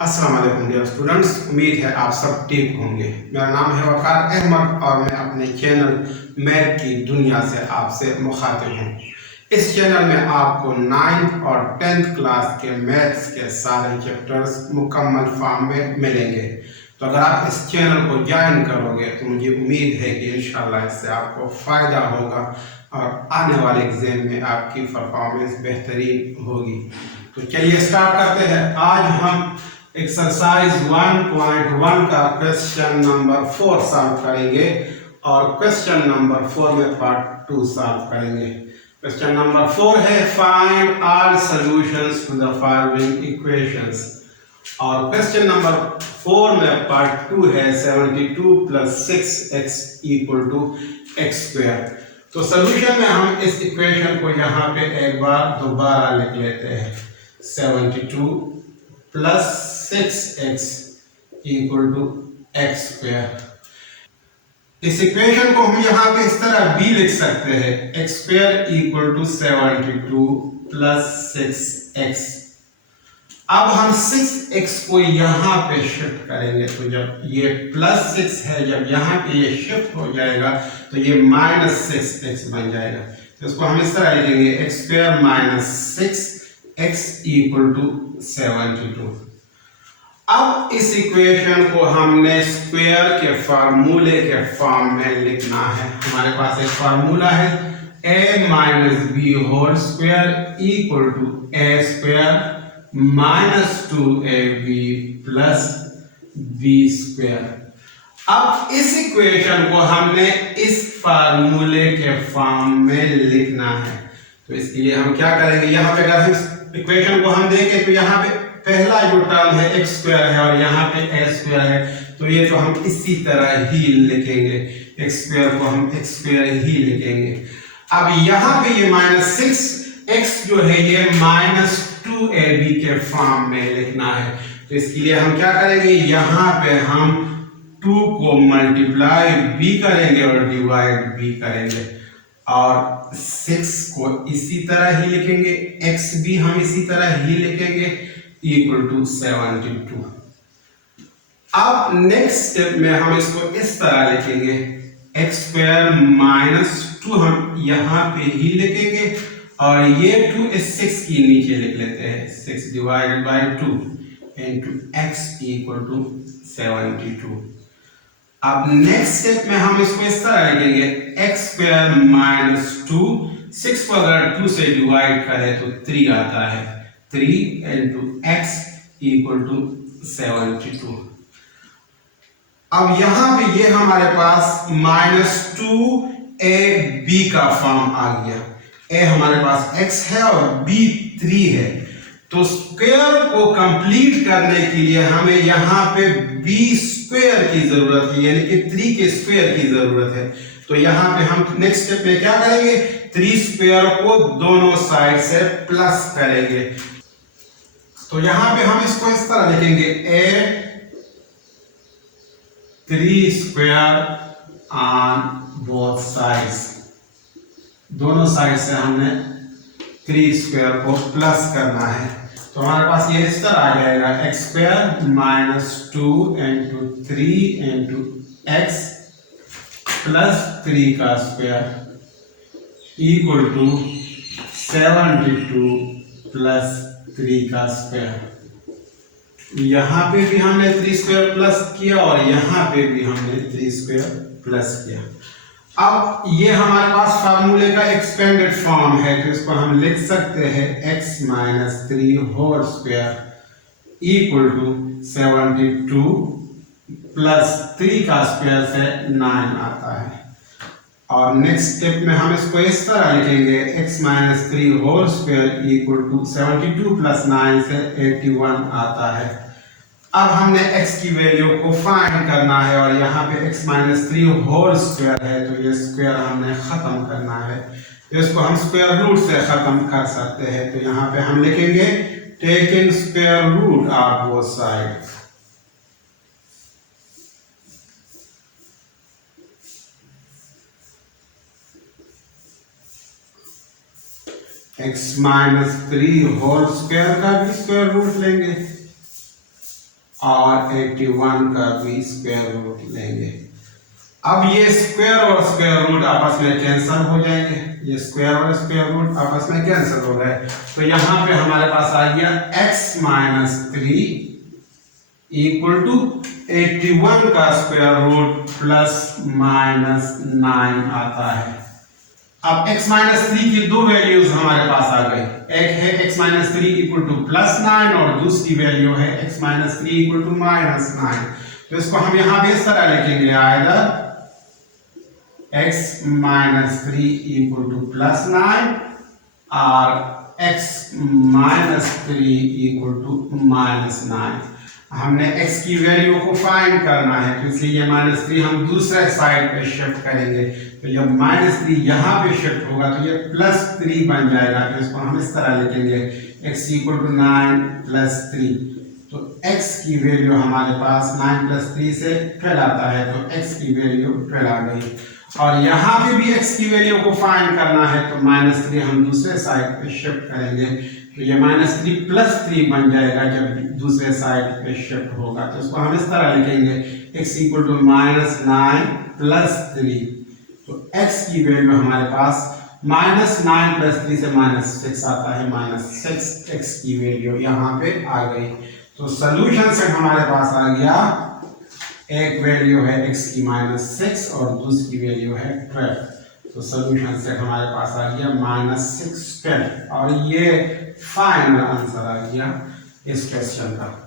अस्सलाम वालेकुम dear students, उम्मीद है आप सब ठीक होंगे। मेरा नाम है वकार अहमद और मैं अपने चैनल मैथ की दुनिया से आपसे मुखातिब हूँ। इस चैनल में आपको 9th और 10th क्लास के मैथ्स के सारे चैप्टर्स मुकम्मल फॉर्म में मिलेंगे। तो अगर आप इस चैनल को ज्वाइन करोगे तो मुझे उम्मीद है कि इंशाल्लाह इससे आपको फ़ायदा होगा और आने वाले एग्जाम में आपकी परफॉर्मेंस बेहतरीन होगी। तो चलिए स्टार्ट करते हैं। आज हम एक्सरसाइज 1.1 का क्वेश्चन नंबर 4 सॉल्व करेंगे और क्वेश्चन नंबर 4 में पार्ट 2 सॉल्व करेंगे। क्वेश्चन नंबर 4 है find all solutions to the following equations और क्वेश्चन नंबर 4 में पार्ट 2 है 72 + 6x = x²। तो सॉल्यूशन में हम इस इक्वेशन को यहाँ पे एक बार दोबारा लिख लेते हैं। 72 + 6x = x²। इस इक्वेशन को हम यहाँ पे इस तरह भी लिख सकते हैं x² = 72 + 6x। अब हम 6x को यहाँ पे शिफ्ट करेंगे तो जब ये +6 है, जब यहाँ पे ये शिफ्ट हो जाएगा तो ये -6x बन जाएगा। तो इसको हम इस तरह लिखेंगे x² - 6x = 72। अब इस इक्वेशन को हमने स्क्वायर के फार्मूले के फॉर्म में लिखना है। हमारे पास एक फार्मूला है a - b² = a² - 2ab + b²। अब इस इक्वेशन को हमने इस फार्मूले के फॉर्म में लिखना है। तो इसके लिए हम क्या करेंगे, यहाँ पे अगर हम इक्वेशन को हम देखें तो यहाँ पे पहला जो टर्म है x² है और यहाँ पे a² है, तो ये तो हम इसी तरह ही लिखेंगे। x² को हम x² ही लिखेंगे। अब यहाँ पे ये -6x जो है ये -2ab के फॉर्म में लिखना है। तो इसके लिए हम क्या करेंगे, यहाँ पे हम 2 को मल्टीप्लाई भी करेंगे और डिवाइड भी करेंगे और 6 को इसी तरह ही लिखेंगे, x भी हम इसी तरह ही लिखेंगे = 72। अब नेक्स्ट स्टेप में हम इसको इस तरह लिखेंगे x² - 2 हम यहाँ पे ही लिखेंगे और ये 2 इस 6 की नीचे लिख लेते हैं। 6 / 2 × x = 72। अब नेक्स्ट स्टेप में हम इसको इस तरह लिखेंगे x² - 2, 6 को अगर 2 से डिवाइड करें तो 3 आता है। 3 × x = 72। अब यहाँ पे ये हमारे पास -2ab का फॉर्म आ गया। a हमारे पास x है और b 3 है। तो स्क्वायर को कंप्लीट करने के लिए हमें यहाँ पे b² की जरूरत है, यानी कि 3 के स्क्वायर की जरूरत है। तो यहाँ पे हम नेक्स्ट स्टेप में क्या करेंगे, 3² को दोनों साइड से प्लस करेंगे। तो यहाँ पे हम इसको इस तरह लिखेंगे a3² on both sides। दोनों साइड से हमने 3² को प्लस करना है। तो हमारे पास ये इस तरह आ जाएगा x² - 2 × 3 × x + 3 का स्क्वायर = 72 + 3 का स्क्वायर। यहाँ पे भी हमने 3² प्लस किया और यहाँ पे भी हमने 3² प्लस किया। अब ये हमारे पास फार्मूले का एक्सपेंडेड फॉर्म है, तो इसको हम लिख सकते हैं x - 3² = 72 + 3 का स्क्वायर से 9 आता है। और नेक्स्ट स्टेप में हम इसको इस तरह लिखेंगे x - 3² = 72 + 9 से 81 आता है। अब हमने x की वैल्यू को फाइंड करना है और यहाँ पे x - 3² है, तो ये स्क्वायर हमने खत्म करना है। तो इसको हम स्क्वायर रूट से खत्म कर सकते हैं। तो यहाँ पे हम लिखेंगे taking square root of both side. x - 3² का भी स्क्वायर रूट लेंगे और 81 का भी स्क्वायर रूट लेंगे। अब ये स्क्वायर और स्क्वायर रूट आपस में कैंसिल हो जाएंगे, ये स्क्वायर और स्क्वायर रूट आपस में कैंसिल हो गए। तो यहाँ पे हमारे पास आ गया x माइनस 3 इक्वल टू 81 का स्क्वायर रूट प्लस माइनस 9 आता है। अब x माइनस 3 की दो वैल्यूज हमारे पास आ गई, एक है x minus 3 equal to plus 9 और दूसरी वैल्यू है x minus 3 equal to minus 9। तो इसको हम यहाँ पे इस तरह लिखेंगे, either x minus 3 equal to plus 9 और x minus 3 equal to minus 9। हमने x की वैल्यू को फाइंड करना है, तो इसलिए ये माइनस 3 हम दूसरे साइड पे शिफ्ट करेंगे। तो जब माइनस 3 यहाँ पे शिफ्ट होगा तो ये प्लस 3 बन जाएगा। तो इसको हम इस तरह लिखेंगे, x इक्वल टू 9 प्लस 3। तो x की वैल्यू हमारे पास 9 प्लस 3 से 12 आता है, तो x की वैल्यू 12 आ गई। और यहाँ पे भी x की वैल्यू को फाइंड करना है, तो माइनस 3 हम दूसरे साइड पे शिफ्ट करेंगे। तो ये माइनस 3 प्लस 3 बन जाएगा जब दूसरे साइड पे शिफ्ट होगा। तो इसको हम इस तरह लिखेंगे, x equal to minus 9 plus 3। तो x की वैल्यू हमारे पास माइनस 9 प्लस 3 से माइनस 6 आता है, माइनस 6x की वैल्यू यहाँ पे आ गई। तो सोल्यूशन से हमारे पास आ गया, एक वैल्यू है x की माइनस 6 और दूसरी वैल्यू है 12। तो सोल्यूशन से हमारे पास आ गया माइनस 6 12 और ये फाइनल आंसर आ गया इस क्वेश्चन का।